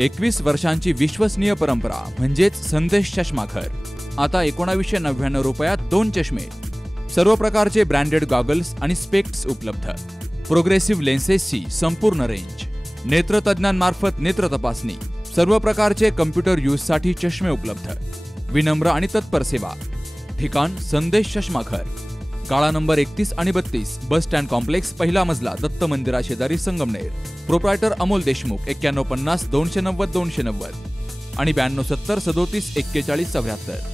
21 वर्षांची विश्वसनीय परंपरा म्हणजेच संदेश चष्माघर. आता 1999 रुपयात 2 चष्मे. सर्व प्रकारचे ब्रँडेड गॉगल्स आणि स्पेक्ट्स उपलब्ध. प्रोग्रेसिव्ह लेन्सेसची संपूर्ण रेंज. नेत्रतज्ञांमार्फत नेत्र तपासणी. सर्व प्रकारचे कम्प्युटर यूजसाठी चष्मे उपलब्ध. विनम्र आणि तत्पर सेवा. ठिकाण संदेश चष्माघर. गाळा नंबर 31 आणि 32, बस स्टँड कॉम्प्लेक्स, पहिला मजला, दत्त मंदिरा शेजारी, संगमनेर. प्रोप्रायटर अमोल देशमुख. 9150 290 290 आणि 92 70 37 41 74.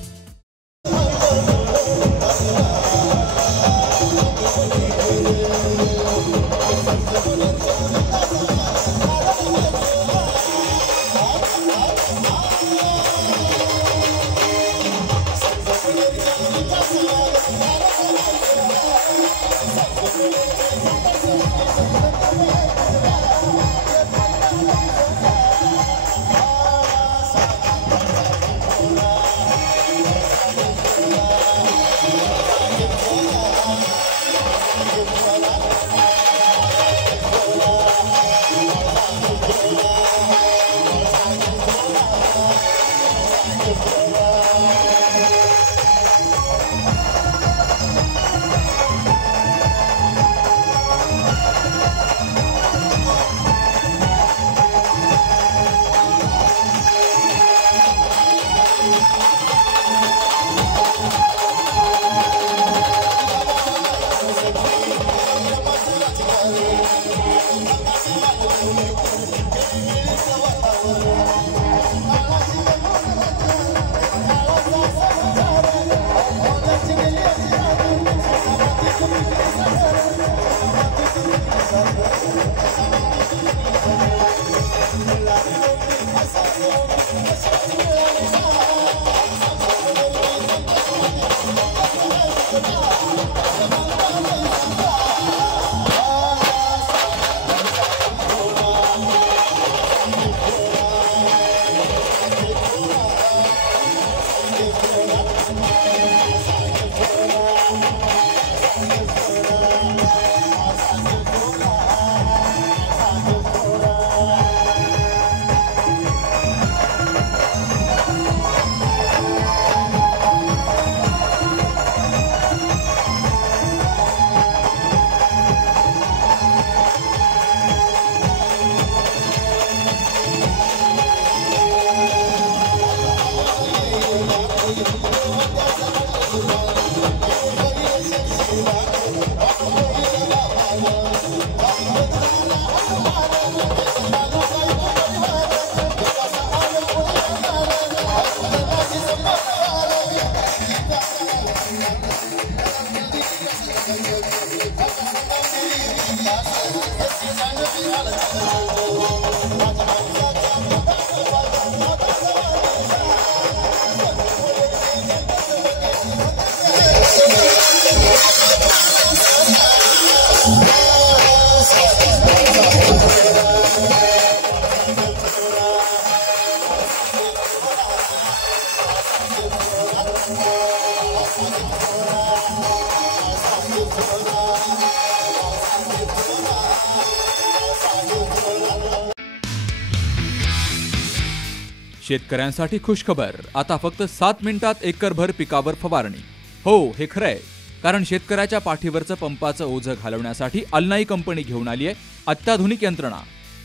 शेतकऱ्यांसाठी खुशखबर. आता फक्त 7 मिनिटात एकरभर पिकावर फवारणी. हो, हे खरंय, कारण शेतकऱ्याच्या पाठीवरचं पंपाचं ओझं घालवण्यासाठी अल्नाई कंपनी घेऊन आली आहे अत्याधुनिक यंत्रणा,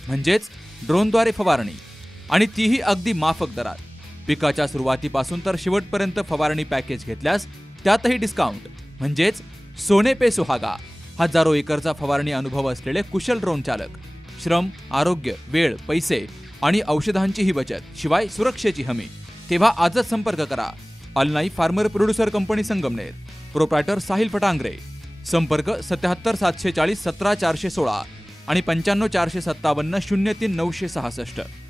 म्हणजेच ड्रोनद्वारे फवारणी, आणि तीही अगदी माफक दरात. पिकाच्या सुरुवातीपासून तर शेवटपर्यंत फवारणी पॅकेज घेतल्यास त्यातही डिस्काउंट, म्हणजेच सोने पे सुहागा. हजारो एकरचा फवारणी अनुभव असलेले कुशल ड्रोन चालक. श्रम, आरोग्य, वेळ, पैसे आणि औषधांचीही बचत, शिवाय सुरक्षेची हमी. तेव्हा आजच संपर्क करा. अल्नाई farmer producer company, Sangamner. Proprietor Sahil Phatangare. संपर्क 77 740 17 416 आणि 95 457 03 966.